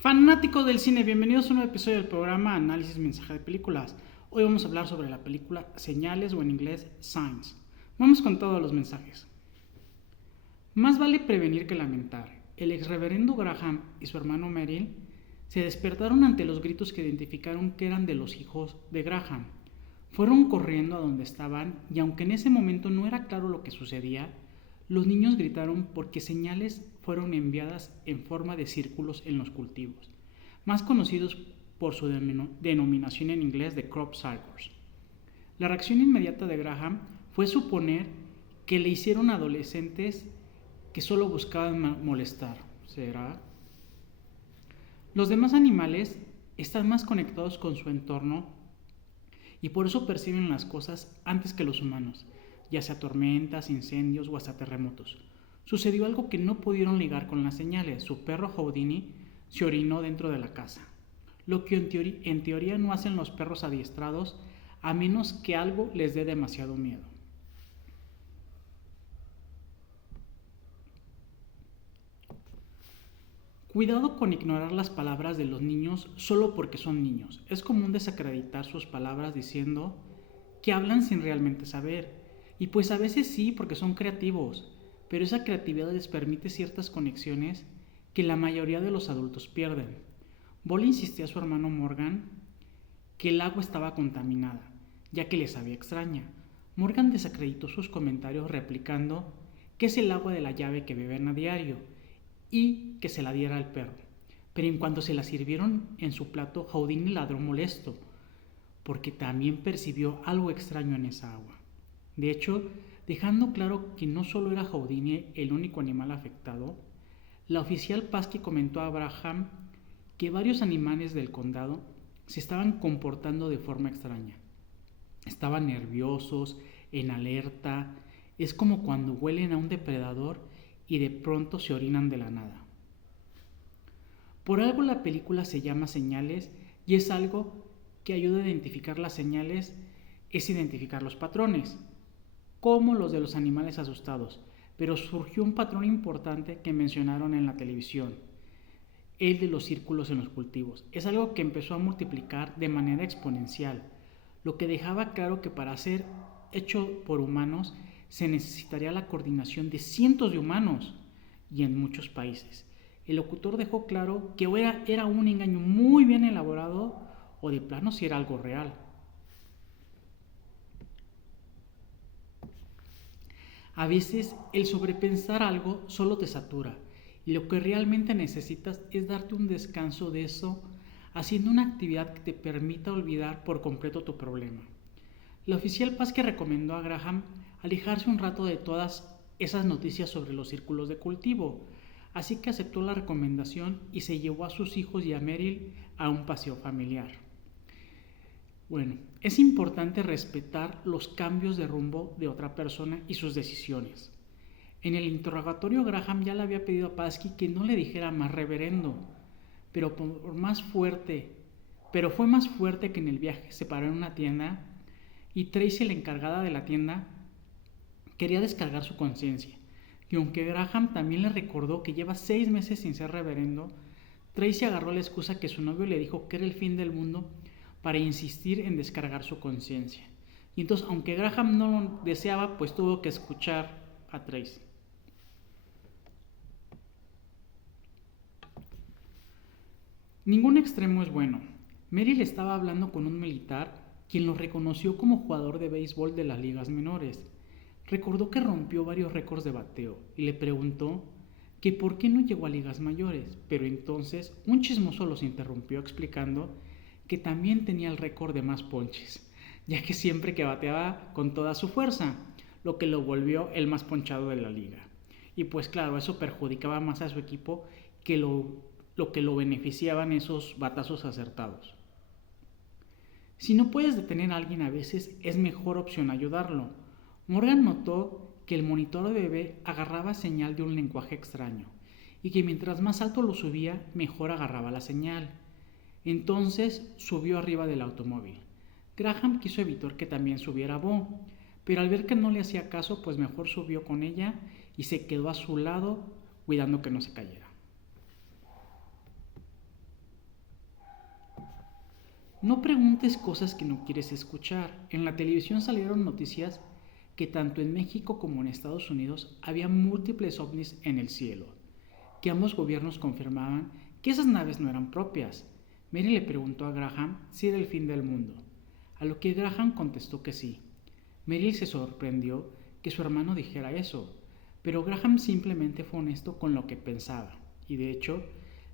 Fanáticos del cine, bienvenidos a un nuevo episodio del programa Análisis Mensaje de Películas. Hoy vamos a hablar sobre la película Señales o en inglés Signs. Vamos con todos los mensajes. Más vale prevenir que lamentar. El ex reverendo Graham y su hermano Merrill se despertaron ante los gritos que identificaron que eran de los hijos de Graham. Fueron corriendo a donde estaban y aunque en ese momento no era claro lo que sucedía, los niños gritaron porque señales fueron enviadas en forma de círculos en los cultivos, más conocidos por su denominación en inglés de crop circles. La reacción inmediata de Graham fue suponer que le hicieron adolescentes que solo buscaban molestar. ¿Será? Los demás animales están más conectados con su entorno y por eso perciben las cosas antes que los humanos, ya sea tormentas, incendios o hasta terremotos. Sucedió algo que no pudieron ligar con las señales. Su perro Houdini se orinó dentro de la casa, lo que en teoría no hacen los perros adiestrados a menos que algo les dé demasiado miedo. Cuidado con ignorar las palabras de los niños solo porque son niños. Es común desacreditar sus palabras diciendo que hablan sin realmente saber. Y pues a veces sí, porque son creativos, pero esa creatividad les permite ciertas conexiones que la mayoría de los adultos pierden. Boll insistía a su hermano Morgan que el agua estaba contaminada, ya que le sabía extraña. Morgan desacreditó sus comentarios replicando que es el agua de la llave que beben a diario y que se la diera al perro. Pero en cuanto se la sirvieron en su plato, Houdini ladró molesto, porque también percibió algo extraño en esa agua. De hecho, dejando claro que no solo era Houdini el único animal afectado, la oficial Pasky comentó a Abraham que varios animales del condado se estaban comportando de forma extraña. Estaban nerviosos, en alerta. Es como cuando huelen a un depredador y de pronto se orinan de la nada. Por algo la película se llama Señales y es algo que ayuda a identificar las señales, es identificar los patrones, como los de los animales asustados, pero surgió un patrón importante que mencionaron en la televisión, el de los círculos en los cultivos. Es algo que empezó a multiplicar de manera exponencial, lo que dejaba claro que para ser hecho por humanos se necesitaría la coordinación de cientos de humanos y en muchos países. El locutor dejó claro que era un engaño muy bien elaborado o de plano si era algo real. A veces el sobrepensar algo solo te satura y lo que realmente necesitas es darte un descanso de eso haciendo una actividad que te permita olvidar por completo tu problema. La oficial Pasky recomendó a Graham alejarse un rato de todas esas noticias sobre los círculos de cultivo, así que aceptó la recomendación y se llevó a sus hijos y a Merrill a un paseo familiar. Bueno, es importante respetar los cambios de rumbo de otra persona y sus decisiones. En el interrogatorio Graham ya le había pedido a Pasky que no le dijera más reverendo, pero fue más fuerte que en el viaje se paró en una tienda y Tracy, la encargada de la tienda, quería descargar su conciencia. Y aunque Graham también le recordó que lleva 6 meses sin ser reverendo, Tracy agarró la excusa que su novio le dijo que era el fin del mundo para insistir en descargar su conciencia. Y entonces, aunque Graham no lo deseaba, pues tuvo que escuchar a Tracy. Ningún extremo es bueno. Merrill estaba hablando con un militar, quien lo reconoció como jugador de béisbol de las ligas menores. Recordó que rompió varios récords de bateo y le preguntó que por qué no llegó a ligas mayores, pero entonces un chismoso los interrumpió explicando que también tenía el récord de más ponches, ya que siempre que bateaba con toda su fuerza, lo que lo volvió el más ponchado de la liga. Y pues claro, eso perjudicaba más a su equipo que lo que lo beneficiaban esos batazos acertados. Si no puedes detener a alguien a veces es mejor opción ayudarlo. Morgan notó que el monitor de bebé agarraba señal de un lenguaje extraño y que mientras más alto lo subía, mejor agarraba la señal. Entonces subió arriba del automóvil. Graham quiso evitar que también subiera Bo, pero al ver que no le hacía caso, pues mejor subió con ella y se quedó a su lado cuidando que no se cayera. No preguntes cosas que no quieres escuchar. En la televisión salieron noticias que tanto en México como en Estados Unidos había múltiples ovnis en el cielo, que ambos gobiernos confirmaban que esas naves no eran propias. Mary le preguntó a Graham si era el fin del mundo, a lo que Graham contestó que sí. Mary se sorprendió que su hermano dijera eso, pero Graham simplemente fue honesto con lo que pensaba, y de hecho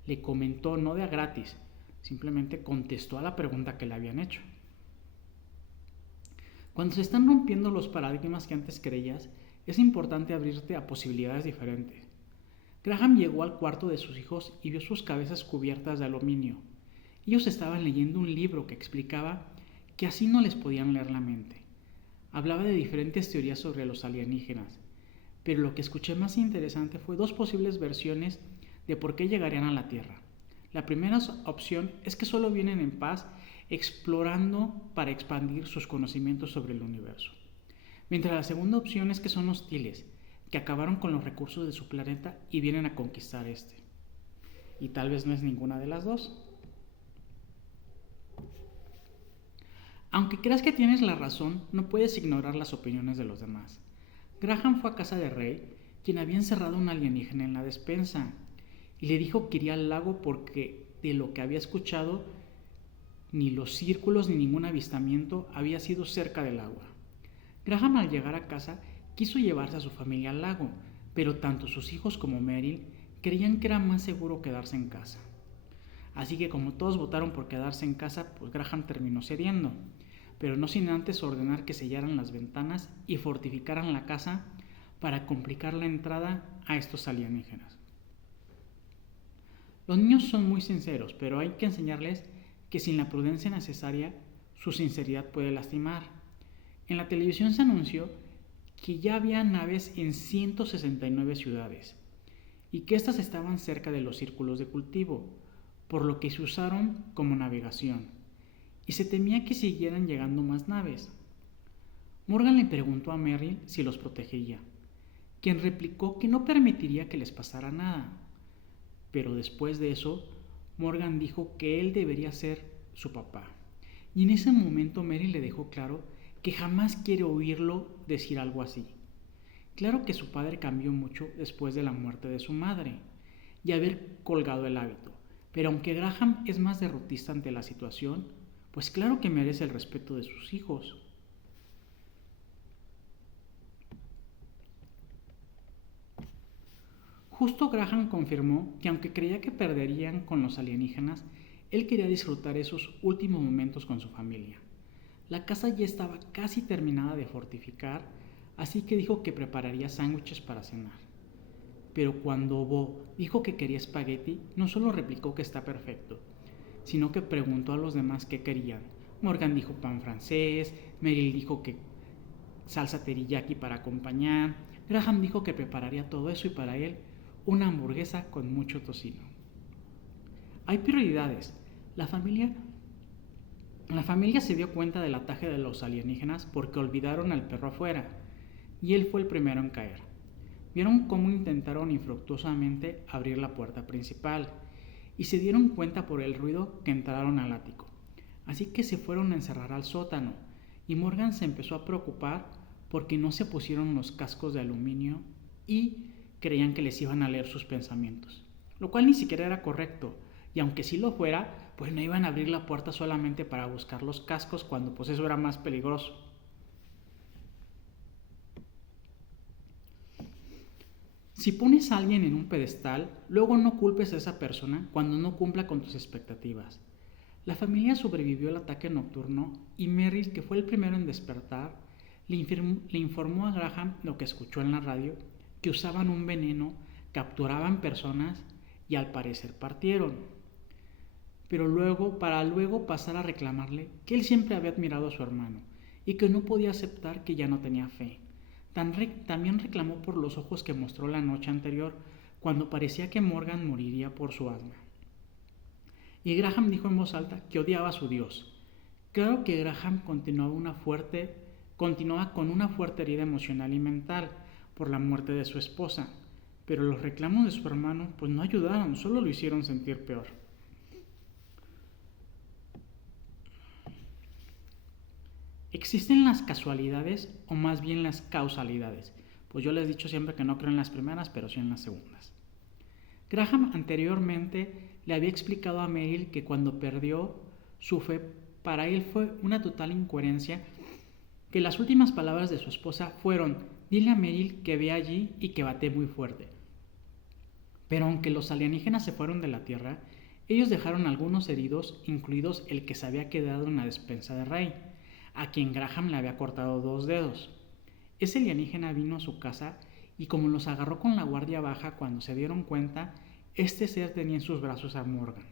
le comentó no de a gratis, simplemente contestó a la pregunta que le habían hecho. Cuando se están rompiendo los paradigmas que antes creías, es importante abrirte a posibilidades diferentes. Graham llegó al cuarto de sus hijos y vio sus cabezas cubiertas de aluminio. Ellos estaban leyendo un libro que explicaba que así no les podían leer la mente. Hablaba de diferentes teorías sobre los alienígenas, pero lo que escuché más interesante fue dos posibles versiones de por qué llegarían a la Tierra. La primera opción es que solo vienen en paz explorando para expandir sus conocimientos sobre el universo. Mientras la segunda opción es que son hostiles, que acabaron con los recursos de su planeta y vienen a conquistar este. Y tal vez no es ninguna de las dos. Aunque creas que tienes la razón, no puedes ignorar las opiniones de los demás. Graham fue a casa de Ray, quien había encerrado a un alienígena en la despensa, y le dijo que iría al lago porque de lo que había escuchado, ni los círculos ni ningún avistamiento había sido cerca del agua. Graham, al llegar a casa, quiso llevarse a su familia al lago, pero tanto sus hijos como Meryl creían que era más seguro quedarse en casa. Así que como todos votaron por quedarse en casa, pues Graham terminó cediendo, pero no sin antes ordenar que sellaran las ventanas y fortificaran la casa para complicar la entrada a estos alienígenas. Los niños son muy sinceros, pero hay que enseñarles que sin la prudencia necesaria, su sinceridad puede lastimar. En la televisión se anunció que ya había naves en 169 ciudades y que éstas estaban cerca de los círculos de cultivo, por lo que se usaron como navegación, y se temía que siguieran llegando más naves. Morgan le preguntó a Merrill si los protegería, quien replicó que no permitiría que les pasara nada, pero después de eso, Morgan dijo que él debería ser su papá, y en ese momento Merrill le dejó claro que jamás quiere oírlo decir algo así. Claro que su padre cambió mucho después de la muerte de su madre y haber colgado el hábito, pero aunque Graham es más derrotista ante la situación, pues claro que merece el respeto de sus hijos. Justo Graham confirmó que aunque creía que perderían con los alienígenas, él quería disfrutar esos últimos momentos con su familia. La casa ya estaba casi terminada de fortificar, así que dijo que prepararía sándwiches para cenar. Pero cuando Bo dijo que quería espagueti, no solo replicó que está perfecto, sino que preguntó a los demás qué querían. Morgan dijo pan francés, Meryl dijo que salsa teriyaki para acompañar, Graham dijo que prepararía todo eso y para él una hamburguesa con mucho tocino. Hay prioridades. La familia se dio cuenta del ataque de los alienígenas porque olvidaron al perro afuera, y él fue el primero en caer. Vieron cómo intentaron infructuosamente abrir la puerta principal, y se dieron cuenta por el ruido que entraron al ático. Así que se fueron a encerrar al sótano, y Morgan se empezó a preocupar porque no se pusieron los cascos de aluminio y creían que les iban a leer sus pensamientos, lo cual ni siquiera era correcto, y aunque sí lo fuera, pues no iban a abrir la puerta solamente para buscar los cascos cuando pues eso era más peligroso. Si pones a alguien en un pedestal, luego no culpes a esa persona cuando no cumpla con tus expectativas. La familia sobrevivió al ataque nocturno y Merrill, que fue el primero en despertar, le informó a Graham lo que escuchó en la radio, que usaban un veneno, capturaban personas y al parecer partieron. Pero para luego pasar a reclamarle que él siempre había admirado a su hermano y que no podía aceptar que ya no tenía fe. También reclamó por los ojos que mostró la noche anterior, cuando parecía que Morgan moriría por su asma. Y Graham dijo en voz alta que odiaba a su Dios. Claro que Graham continuaba con una fuerte herida emocional y mental por la muerte de su esposa, pero los reclamos de su hermano pues no ayudaron, solo lo hicieron sentir peor. ¿Existen las casualidades o más bien las causalidades? Pues yo les he dicho siempre que no creo en las primeras, pero sí en las segundas. Graham anteriormente le había explicado a Meryl que cuando perdió su fe, para él fue una total incoherencia, que las últimas palabras de su esposa fueron: dile a Meryl que ve allí y que bate muy fuerte. Pero aunque los alienígenas se fueron de la Tierra, ellos dejaron algunos heridos, incluidos el que se había quedado en la despensa de Ray, a quien Graham le había cortado 2 dedos. Ese alienígena vino a su casa y como los agarró con la guardia baja, cuando se dieron cuenta, este ser tenía en sus brazos a Morgan.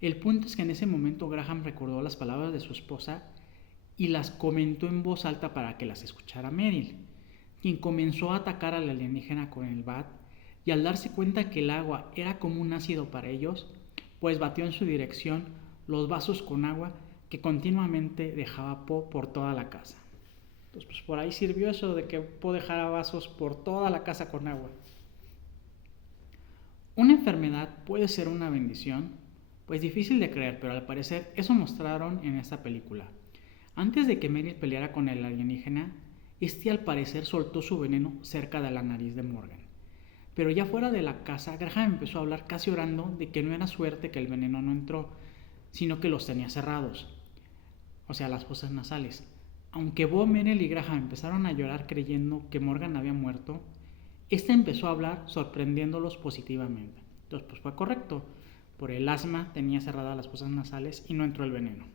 El punto es que en ese momento Graham recordó las palabras de su esposa y las comentó en voz alta para que las escuchara Meryl, quien comenzó a atacar al alienígena con el bat, y al darse cuenta que el agua era como un ácido para ellos, pues batió en su dirección los vasos con agua que continuamente dejaba Po por toda la casa. Entonces, pues por ahí sirvió eso de que Po dejara vasos por toda la casa con agua. ¿Una enfermedad puede ser una bendición? Pues difícil de creer, pero al parecer eso mostraron en esta película. Antes de que Meryl peleara con el alienígena, este al parecer soltó su veneno cerca de la nariz de Morgan. Pero ya fuera de la casa, Graham empezó a hablar casi orando de que no era suerte que el veneno no entró, sino que los tenía cerrados, o sea, las fosas nasales. Aunque Bo, Meryl y Graham empezaron a llorar creyendo que Morgan había muerto, este empezó a hablar sorprendiéndolos positivamente. Entonces, pues fue correcto. Por el asma tenía cerradas las fosas nasales y no entró el veneno.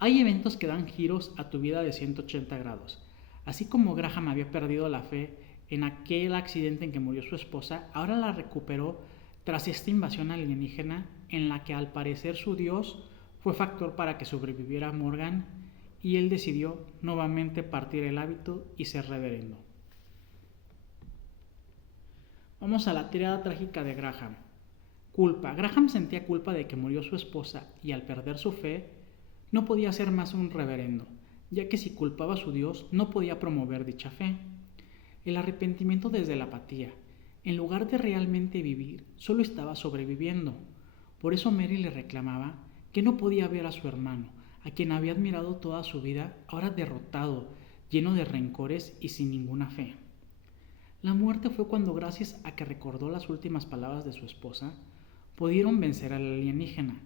Hay eventos que dan giros a tu vida de 180 grados. Así como Graham había perdido la fe en aquel accidente en que murió su esposa, ahora la recuperó tras esta invasión alienígena en la que al parecer su Dios fue factor para que sobreviviera Morgan, y él decidió nuevamente partir el hábito y ser reverendo. Vamos a la tirada trágica de Graham. Culpa. Graham sentía culpa de que murió su esposa y al perder su fe no podía ser más un reverendo, ya que si culpaba a su Dios no podía promover dicha fe. El arrepentimiento desde la apatía. En lugar de realmente vivir, solo estaba sobreviviendo. Por eso Mary le reclamaba que no podía ver a su hermano, a quien había admirado toda su vida, ahora derrotado, lleno de rencores y sin ninguna fe. La muerte fue cuando, gracias a que recordó las últimas palabras de su esposa, pudieron vencer al alienígena,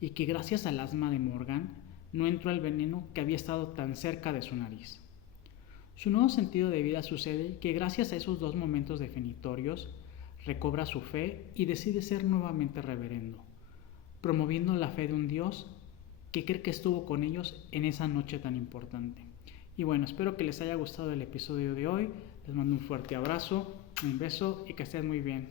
y que gracias al asma de Morgan no entró el veneno que había estado tan cerca de su nariz. Su nuevo sentido de vida sucede que gracias a esos 2 momentos definitorios recobra su fe y decide ser nuevamente reverendo, promoviendo la fe de un Dios que cree que estuvo con ellos en esa noche tan importante. Y bueno, espero que les haya gustado el episodio de hoy. Les mando un fuerte abrazo, un beso y que estén muy bien.